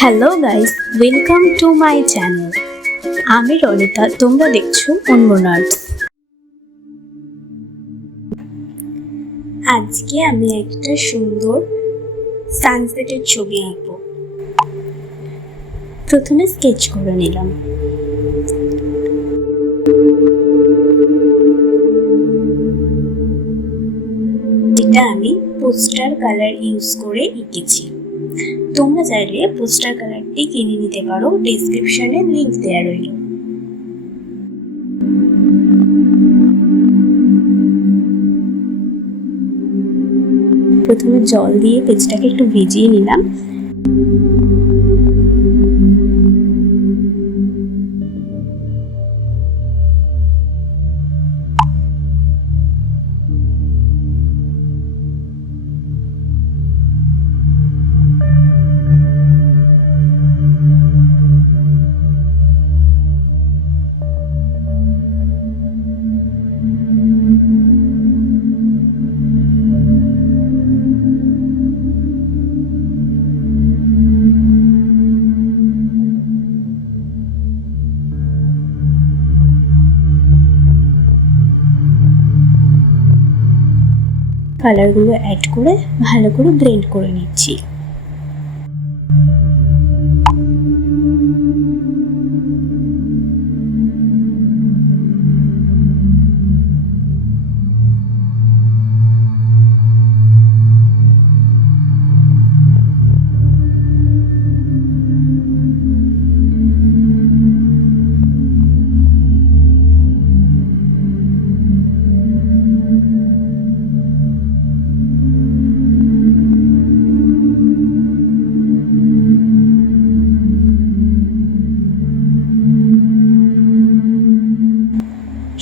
Hello guys, welcome to my channel. আমি রনিতা, তোমরা দেখছো unmonarts। আজকে আমি একটা সুন্দর সানসেটের ছবি আঁকবো। প্রথমে স্কেচ করে নিলাম। এটা আমি পোস্টার কালার ইউজ করে এঁকেছি। তোমরা চাইলে পোস্টার কালারটি কিনে নিতে পারো, ডেসক্রিপশনে লিংক দেওয়া রইল। প্রথমে জল দিয়ে পেজটাকে একটু ভিজিয়ে নিলাম। কালারগুলো অ্যাড করে ভালো করে ব্লেন্ড করে নিচ্ছি।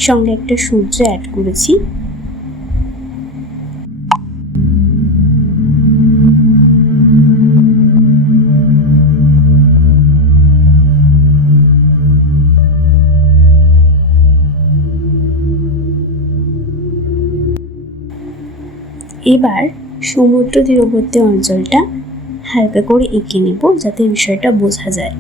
সঙ্গে একটা সূর্য অ্যাড করেছি। এবার সমুদ্র তীরবর্তী অঞ্চলটা হালকা করে এঁকে নেব, যাতে বিষয়টা বোঝা যায়।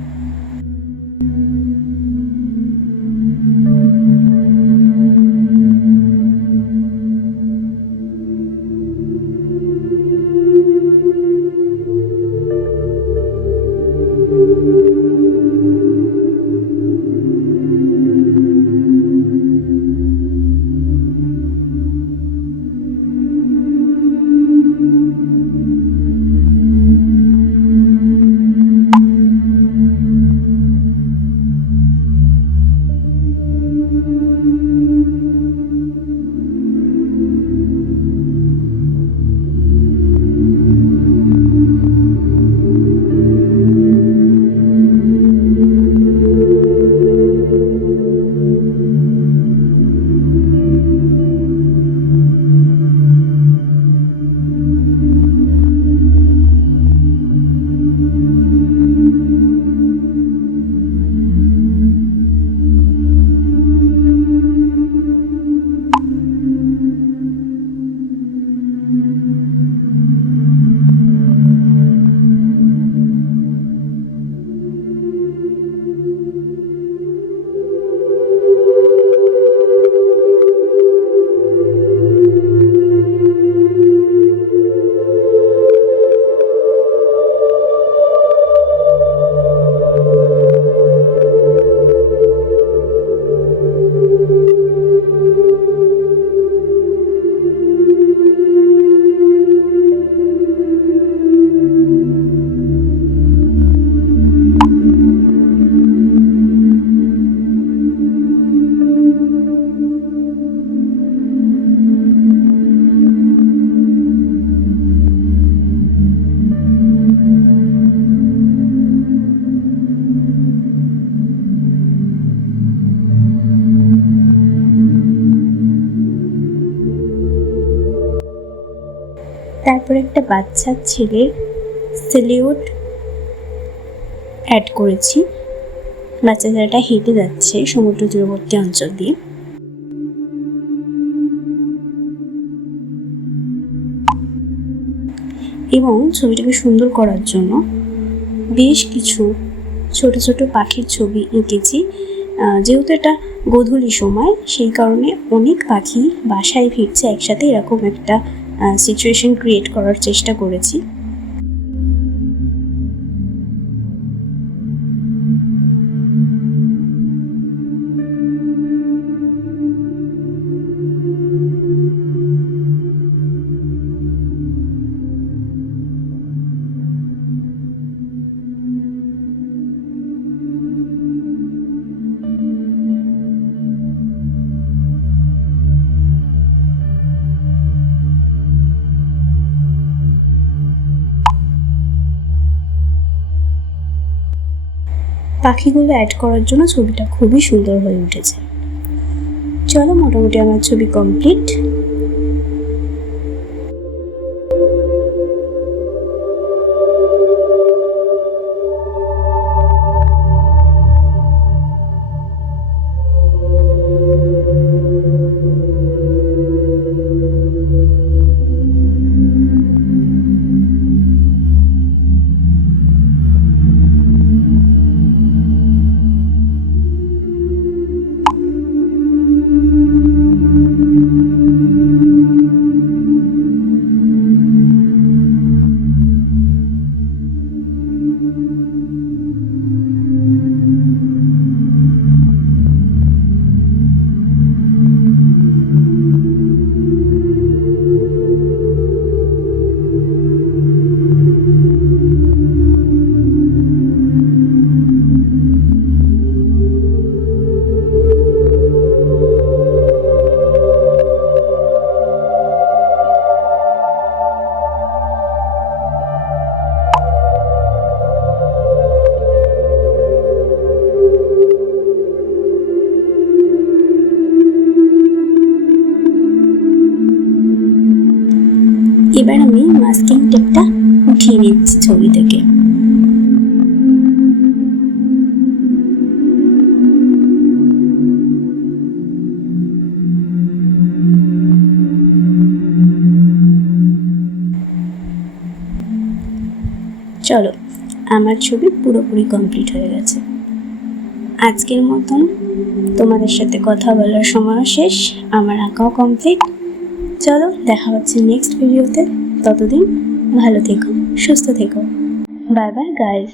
তারপর একটা বাচ্চা ছেলের সিলিউট অ্যাড করেছি। বাচ্চা ছেলেটা হেঁটে যাচ্ছে সমুদ্র তীরবর্তী অঞ্চল দিয়ে। এবং ছবিটাকে সুন্দর করার জন্য বেশ কিছু ছোট ছোট পাখির ছবি এঁকেছি। যেহেতু এটা গোধূলি সময়, সেই কারণে অনেক পাখি বাসায় ফিরছে একসাথে, এরকম একটা সিচুয়েশন ক্রিয়েট করার চেষ্টা করেছি। পাখিগুলো অ্যাড করার জন্য ছবিটা খুবই সুন্দর হয়ে উঠেছে। চলো, মোটামুটি আমার ছবি কমপ্লিট। এবার আমি মাস্কিং টেপটা উঠিয়ে নিচ্ছি ছবি থেকে। চলো, আমার ছবি পুরোপুরি কমপ্লিট হয়ে গেছে। আজকের মতন তোমাদের সাথে কথা বলার সময় শেষ, আমার আঁকাও কমপ্লিট। চলো, দেখা হচ্ছে নেক্সট ভিডিওতে। ততদিন ভালো থেকো, সুস্থ থেকো। Bye bye guys.